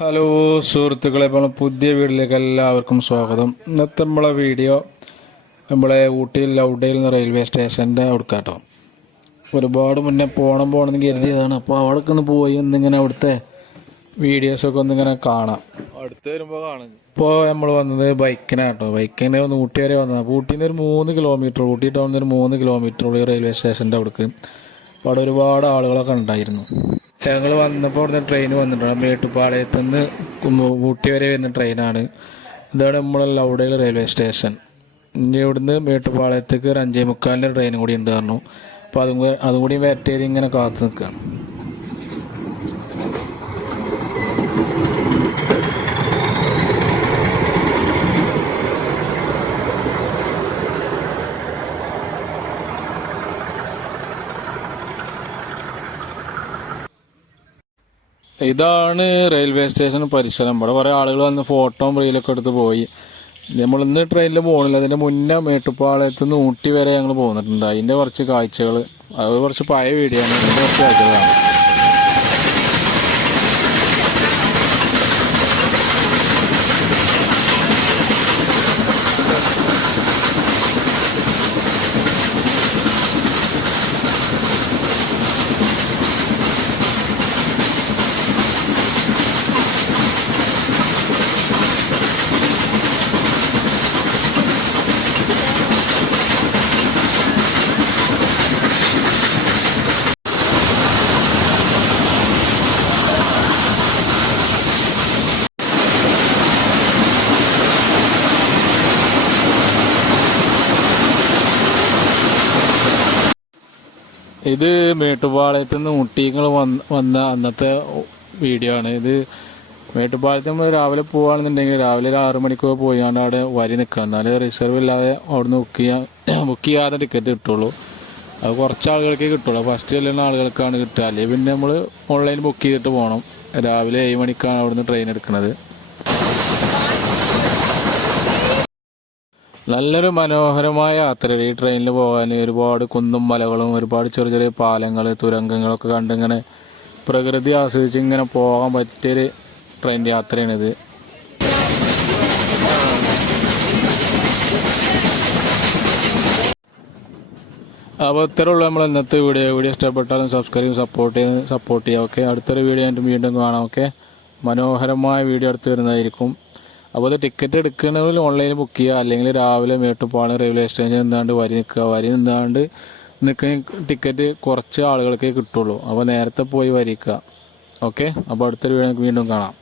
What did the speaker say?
Hello സുഹൃത്തുക്കളെ ഇപ്പോൾ പുതിയ വീട്ടിലേക്ക് എല്ലാവർക്കും സ്വാഗതം. ഇന്നത്തെ നമ്മളെ വീഡിയോ നമ്മളെ ഊട്ടിയിൽ ലൗഡയിൽ നിന്ന് റെയിൽവേ സ്റ്റേഷന്റെ അവിടുക്കാട്ടോ. ഒരുപാട് മുന്നേ പോകണം പോകണമെന്ന് കരുതിയതാണ്. അപ്പോൾ അവിടേക്ക് ഒന്ന് പോയി ഒന്നിങ്ങനെ അവിടുത്തെ വീഡിയോസൊക്കെ ഒന്നിങ്ങനെ കാണാം. അടുത്ത് വരുമ്പോൾ കാണാം. ഇപ്പോൾ നമ്മൾ വന്നത് ബൈക്കിനാട്ടോ. ബൈക്കിന് ഒന്ന് ഊട്ടി വരെ വന്നത്. അപ്പോൾ ഊട്ടിയിൽ നിന്ന് ഒരു മൂന്ന് കിലോമീറ്റർ ഊട്ടി ടൗണിൽ നിന്ന് ഒരു മൂന്ന് കിലോമീറ്റർ ഉള്ള റെയിൽവേ സ്റ്റേഷന്റെ അവിടേക്ക്. അവിടെ ഒരുപാട് ആളുകളൊക്കെ ഉണ്ടായിരുന്നു. ഞങ്ങൾ വന്നപ്പോൾ അവിടുന്ന് ട്രെയിൻ വന്നിട്ടുണ്ട്. മേട്ടുപ്പാളയത്ത് നിന്ന് ഊട്ടി വരെ വരുന്ന ട്രെയിനാണ് ഇതാണ് നമ്മളെ ലൗഡയിൽ റെയിൽവേ സ്റ്റേഷൻ ഇനി ഇവിടുന്ന് മേട്ടുപ്പാളയത്തേക്ക് ഒരു അഞ്ചേ മുക്കാലിന്റെ ട്രെയിനും കൂടി ഉണ്ട് പറഞ്ഞു. അപ്പോൾ അതും അതും കൂടി ചെയ്ത് ഇങ്ങനെ കാത്തു നിൽക്കുകയാണ് ഇതാണ് റെയിൽവേ സ്റ്റേഷൻ പരിസരം. ഇവിടെ കുറെ ആളുകൾ വന്ന് ഫോട്ടോ റീലൊക്കെ എടുത്ത് പോയി. നമ്മൾ ഇന്ന് ട്രെയിനിൽ പോകണില്ല അതിന്റെ മുന്നേ മേട്ടുപ്പാളയത്ത് നിന്ന് ഊട്ടി വരെ ഞങ്ങൾ പോന്നിട്ടുണ്ട്. അതിന്റെ കുറച്ച് കാഴ്ചകൾ അത് കുറച്ച് പഴയ വീഡിയോ ആണ്. അതിന്റെ കുറച്ച് കാഴ്ചകളാണ് ഇത് മേട്ടുപാളയത്ത് നിന്ന് ഊട്ടിങ്ങൾ വന്ന അന്നത്തെ വീഡിയോ ആണ്. ഇത് മേട്ടുപാളയത്ത് നമ്മൾ രാവിലെ പോവാണെന്നുണ്ടെങ്കിൽ രാവിലെ ഒരു ആറു മണിക്ക് പോയാണ്ട് അവിടെ വരി നിൽക്കണം എന്നാലേ റിസർവ് ഇല്ലാതെ അവിടുന്ന് ബുക്ക് ചെയ്യാൻ ബുക്ക് ചെയ്യാതെ ടിക്കറ്റ് കിട്ടുള്ളൂ. അത് കുറച്ച് ആളുകൾക്കേ കിട്ടുള്ളൂ. ഫസ്റ്റ് ചെല്ലുന്ന ആളുകൾക്കാണ് കിട്ടുക. അല്ലെങ്കിൽ പിന്നെ നമ്മൾ ഓൺലൈൻ ബുക്ക് ചെയ്തിട്ട് പോകണം രാവിലെ ഏഴ് മണിക്കാണ് അവിടുന്ന് ട്രെയിൻ എടുക്കുന്നത് നല്ലൊരു മനോഹരമായ യാത്ര. ഈ ട്രെയിനിൽ പോകാൻ ഒരുപാട് കുന്നും മലകളും ഒരുപാട് ചെറിയ ചെറിയ പാലങ്ങൾ തുരങ്കങ്ങളൊക്കെ കണ്ടിങ്ങനെ പ്രകൃതി ആസ്വദിച്ച് ഇങ്ങനെ പോകാൻ പറ്റിയൊരു ട്രെയിൻ യാത്രയാണിത്. അപ്പോൾ ഇത്തരമുള്ള നമ്മൾ ഇന്നത്തെ വീഡിയോ വീഡിയോ ഇഷ്ടപ്പെട്ടാലും സബ്സ്ക്രൈബ് സപ്പോർട്ട് ചെയ്ത് സപ്പോർട്ട് ചെയ്യാം ഓക്കെ അടുത്തൊരു വീഡിയോ ആയിട്ട് വീണ്ടും കാണാം ഓക്കെ മനോഹരമായ വീഡിയോ അടുത്ത് വരുന്നതായിരിക്കും. അപ്പോൾ അത് ടിക്കറ്റ് എടുക്കണമെങ്കിൽ ഓൺലൈനിൽ ബുക്ക് ചെയ്യുക അല്ലെങ്കിൽ രാവിലെ മേട്ടുപ്പാളയം റെയിൽവേ സ്റ്റേഷനിൽ എന്താണ്ട് വരി നിൽക്കുക. വരി നിന്നാണ്ട് നിൽക്കുന്ന ടിക്കറ്റ് കുറച്ച് ആളുകൾക്കേ കിട്ടുള്ളൂ. അപ്പോൾ നേരത്തെ പോയി വരിക്കുക ഓക്കെ അപ്പോൾ അടുത്തൊരു വീണ്ടും കാണാം.